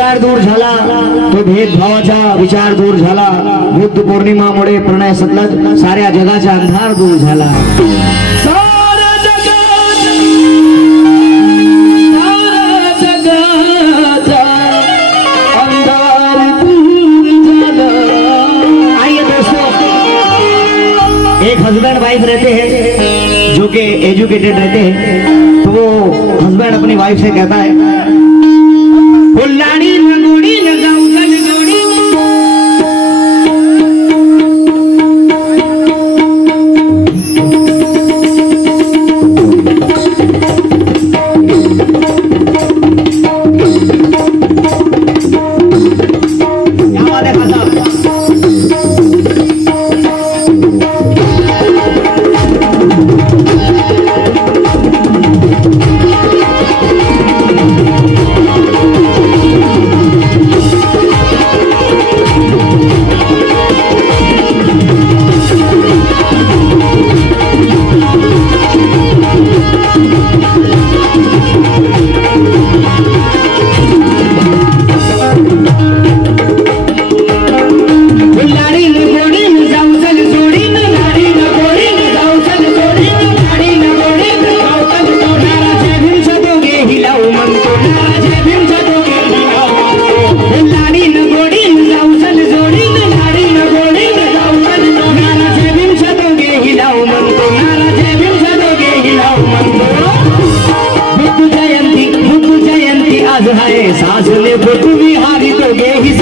विचार दूर झाला, तो भेदभावाचा विचार दूर झाला, बुद्ध पौर्णिमामुळे प्रणय सतलज साऱ्या जगाचा अंधार दूर झाला. एक हस्बैंड वाइफ रहते हैं जो कि एजुकेटेड रहते हैं, तो वो हस्बैंड अपनी वाइफ से कहता है, लाड़ी लगोड़ी लगाऊ लगोड़ी क्या बात है खासा. सासले बुद्ध विहारी तो गे ही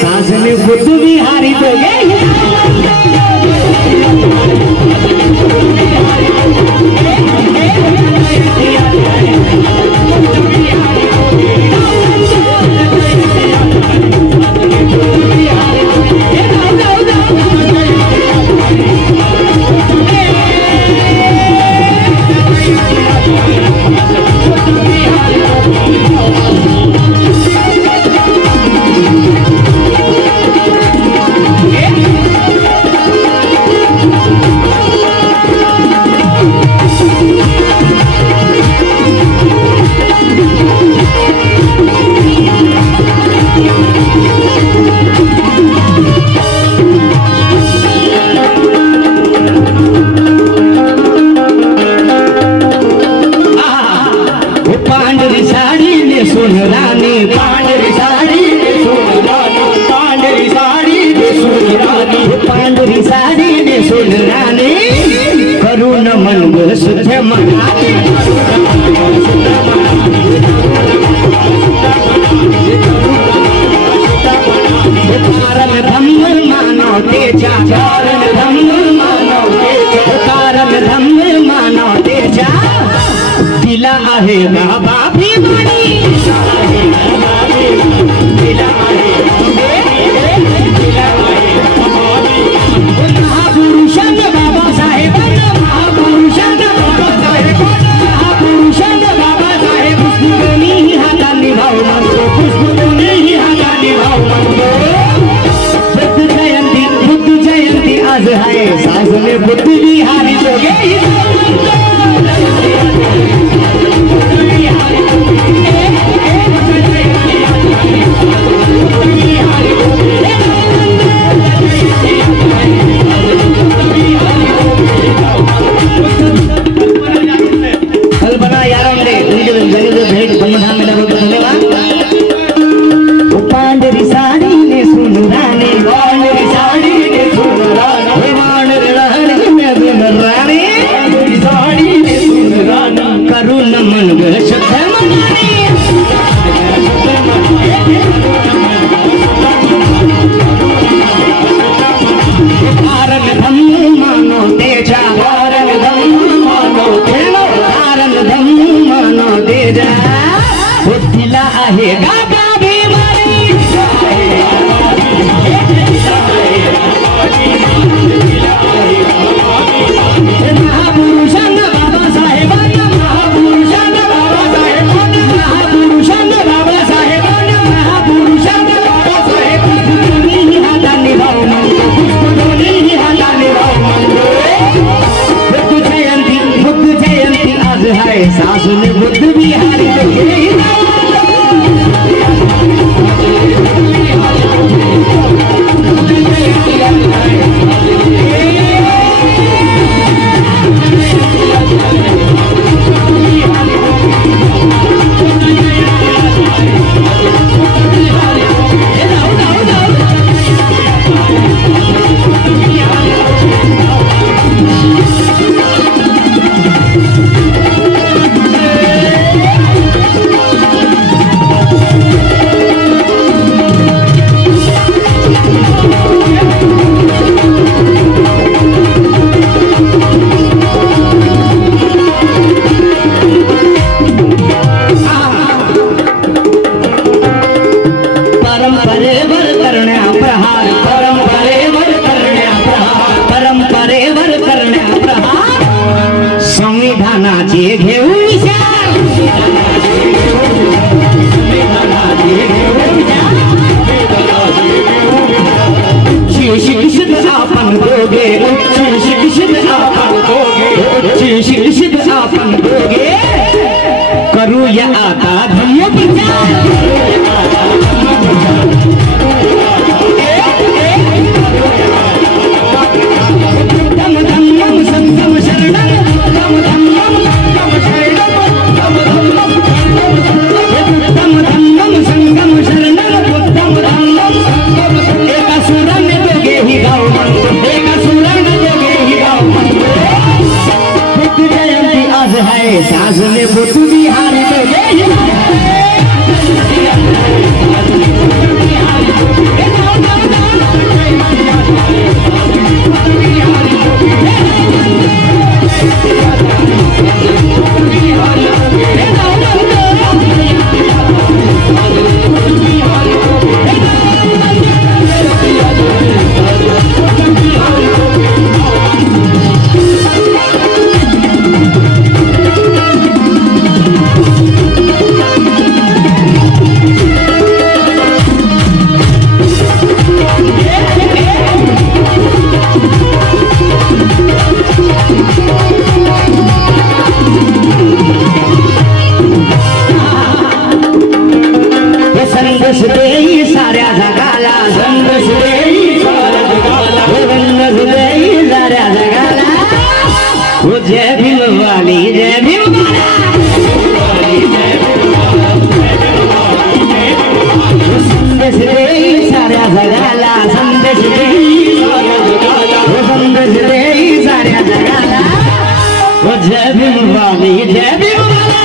सासले बुद्ध विहारी तो गे करुण मन सुध कारण धम्म मानो तेजा, कारण धम्म मानो तेजा, कारण धम्म मानो तेजा, दिला आहे बाबा भी बडी महापुरुषांना बाबासाहेब, महापुरुषांना बाबासाहेब, महापुरुषांना बाबासाहेब, पुष्पकोणी हातांनी भाव मानतो, पुष्पकोणी हातांनी भाव मानतो. बुद्ध जयंती करण्या प्रहार, परंपरेवर करण्या प्रहार, परंपरेवर करण्या प्रहार. संविधानाचे घेऊ विचार, शिक्षित आपण दोघे, शिक्षित आपण दोघे, शिक्षित आपण दोघे करूया आता धम्म प्रचार. धम धम्मं संगम शरणं, धम धम्मं संगम शरणं, धम धम्मं संगम शरणं, धम धम्मं एका सुराने दोघेही गाव म्हणतो, एका सुराने दोघेही गाव म्हणतो. बुद्ध जयंती आज आहे, साजले बुद्ध बिहारी दोघेही. संदेश देई साऱ्या जगाला, संदेश देई साऱ्या जगाला, संदेश देई साऱ्या जगाला. हो जय भीम वाली, जय भीम वाला, संदेश देई साऱ्या जगाला, संदेश देई साऱ्या जगाला, संदेश देई साऱ्या जगाला. हो जय भीम वाली, जय भीम वाला,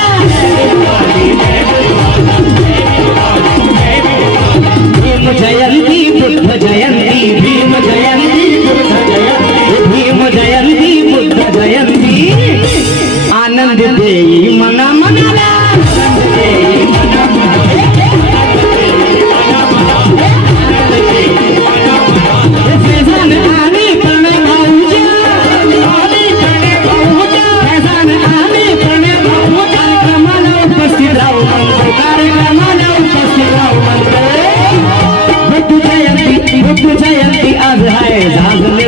भीम जयंती बुद्ध जयंती, भीम जयंती बुद्ध जयंती, भीम जयंती बुद्ध जयंती. आनंद देई मना मनाला, फैजान आली प्रणय भाऊजा, फैजान आली प्रणय भाऊ. कार्यक्रमाला उपस्थित राहू म्हणतो, कार्यक्रमाला उपस्थित राहू म्हणतो. बुद्ध जयंती आज आहे, साजले